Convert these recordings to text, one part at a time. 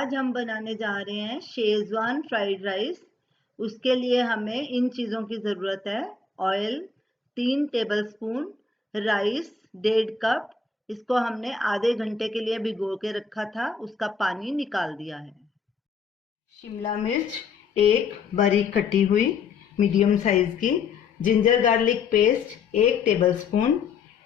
आज हम बनाने जा रहे हैं शेज़वान फ्राइड राइस। उसके लिए हमें इन चीज़ों की ज़रूरत है। Oil 3 tablespoon, rice 1.5 cup. इसको हमने आधे घंटे के लिए भिगो के रखा था, उसका पानी निकाल दिया है। शिमला मिर्च 1 बारीक कटी हुई मीडियम साइज़ की, जिंजर गार्लिक पेस्ट 1 टेबलस्पून,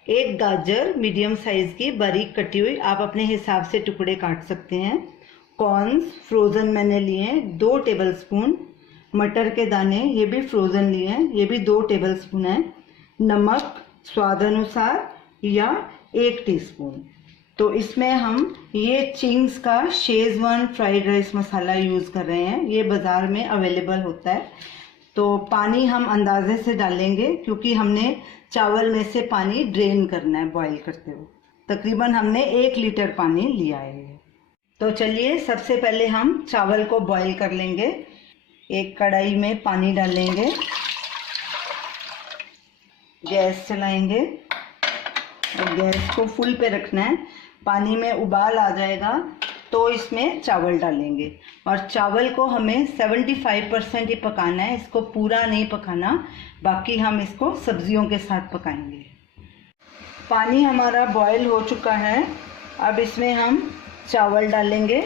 1 गाजर मीडियम साइज़ की बारीक कटी हुई, आप अपने हिसाब से टुकड़े काट सकते हैं। कॉर्न्स फ्रोज़न मैंने लिए हैं 2 टेबलस्पून। मटर के दाने ये भी फ्रोज़न लिए हैं, ये भी 2 टेबलस्पून हैं। नमक स्वाद अनुसार या 1 टीस्पून। तो इसमें हम ये चिंग्स का शेज़वान फ्राइड राइस मसाला यूज़ कर रहे हैं, ये बाज़ार में अवेलेबल होता है। तो पानी हम अंदाजे से डालेंगे क्योंकि हमने चावल में से पानी ड्रेन करना है बॉईल करते हुए। तकरीबन हमने 1 लीटर पानी लिया है। तो चलिए सबसे पहले हम चावल को बॉईल कर लेंगे। एक कढ़ाई में पानी डालेंगे, गैस चलाएंगे और गैस को फुल पे रखना है। पानी में उबाल आ जाएगा तो इसमें चावल डालेंगे और चावल को हमें 75% ही पकाना है, इसको पूरा नहीं पकाना, बाकी हम इसको सब्जियों के साथ पकाएंगे। पानी हमारा बॉईल हो चुका है, अब इसमें हम चावल डालेंगे।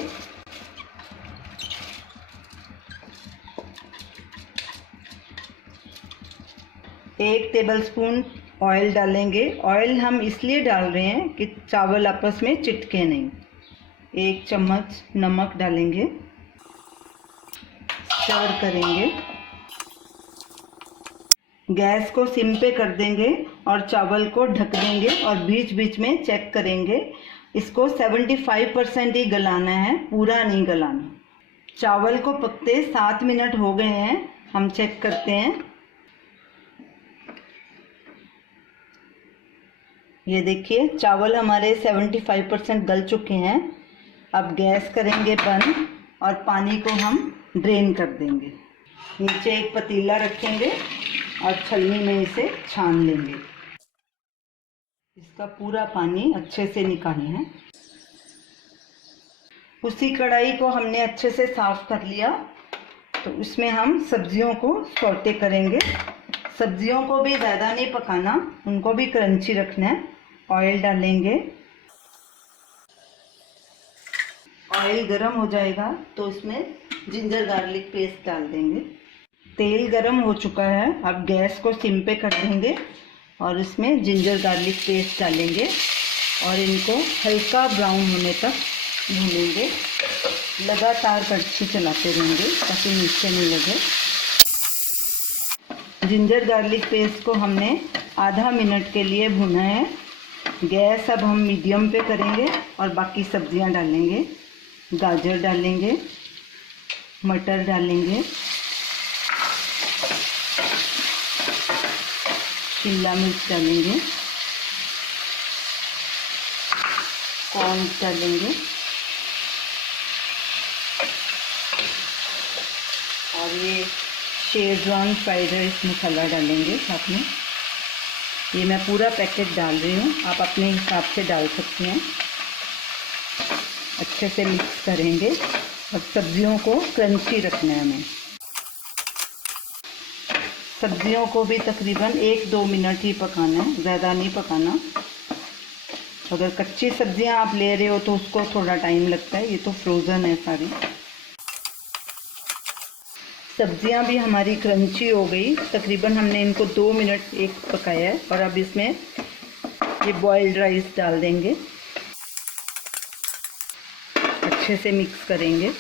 एक टेबलस्पून ऑयल डालेंगे। ऑयल हम इसलिए डाल रहे हैं कि चावल आपस में चिटके नहीं। 1 चम्मच नमक डालेंगे, स्टर करेंगे, गैस को सिम पे कर देंगे और चावल को ढक देंगे और बीच बीच में चेक करेंगे। इसको 75% ही गलाना है, पूरा नहीं गलाना। चावल को पकते 7 मिनट हो गए हैं, हम चेक करते हैं। ये देखिए चावल हमारे 75% गल चुके हैं। अब गैस करेंगे बंद और पानी को हम ड्रेन कर देंगे। नीचे एक पतीला रखेंगे और छलनी में इसे छान लेंगे। इसका पूरा पानी अच्छे से निकालना है। उसी कढ़ाई को हमने अच्छे से साफ कर लिया, तो उसमें हम सब्जियों को सौटे करेंगे। सब्जियों को भी ज़्यादा नहीं पकाना, उनको भी क्रंची रखना है। ऑयल डालेंगे, ऑयल गरम हो जाएगा तो उसमें जिंजर गार्लिक पेस्ट डाल देंगे। तेल गरम हो चुका है, अब गैस को सिम पे कर देंगे और इसमें जिंजर गार्लिक पेस्ट डालेंगे और इनको हल्का ब्राउन होने तक भूनेंगे। लगातार कड़छी चलाते रहेंगे ताकि नीचे नहीं लगे। जिंजर गार्लिक पेस्ट को हमने आधा मिनट के लिए भुना है। गैस अब हम मीडियम पे करेंगे और बाकी सब्जियां डालेंगे। गाजर डालेंगे, मटर डालेंगे, शिमला मिर्च डालेंगे, कॉर्न डालेंगे और ये शेज़वान फ्राइड राइस मसाला डालेंगे साथ में। ये मैं पूरा पैकेट डाल रही हूँ, आप अपने हिसाब से डाल सकते हैं। अच्छे से मिक्स करेंगे और सब्जियों को क्रंची रखना है हमें। सब्जियों को भी तकरीबन 1-2 मिनट ही पकाना है, ज़्यादा नहीं पकाना। अगर कच्ची सब्जियां आप ले रहे हो तो उसको थोड़ा टाइम लगता है, ये तो फ्रोज़न है सारी। सब्जियां भी हमारी क्रंची हो गई, तकरीबन हमने इनको 2 मिनट एक पकाया है और अब इसमें ये बॉइल्ड राइस डाल देंगे। अच्छे से मिक्स करेंगे। अच्छे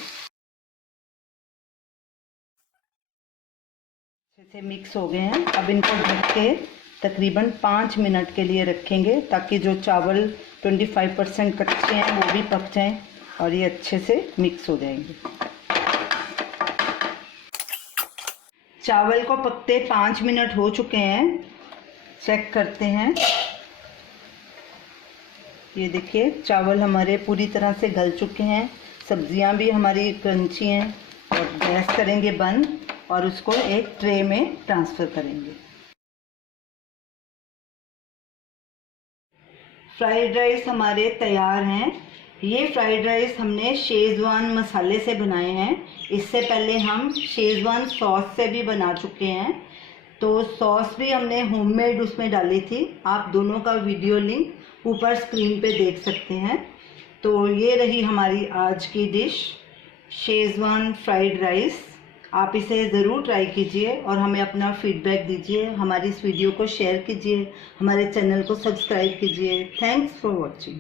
से मिक्स हो गए हैं, अब इनको ढक के तकरीबन 5 मिनट के लिए रखेंगे ताकि जो चावल 25% कच्चे हैं वो भी पक जाएं और ये अच्छे से मिक्स हो जाएंगे। चावल को पकते 5 मिनट हो चुके हैं, चेक करते हैं। ये देखिए चावल हमारे पूरी तरह से गल चुके हैं, सब्जियां भी हमारी क्रंची हैं और गैस करेंगे बंद और उसको एक ट्रे में ट्रांसफ़र करेंगे। फ्राइड राइस हमारे तैयार हैं। ये फ्राइड राइस हमने शेजवान मसाले से बनाए हैं। इससे पहले हम शेजवान सॉस से भी बना चुके हैं, तो सॉस भी हमने होममेड उसमें डाली थी। आप दोनों का वीडियो लिंक ऊपर स्क्रीन पे देख सकते हैं। तो ये रही हमारी आज की डिश, शेजवान फ्राइड राइस। आप इसे ज़रूर ट्राई कीजिए और हमें अपना फीडबैक दीजिए। हमारी इस वीडियो को शेयर कीजिए, हमारे चैनल को सब्सक्राइब कीजिए। Thanks for watching.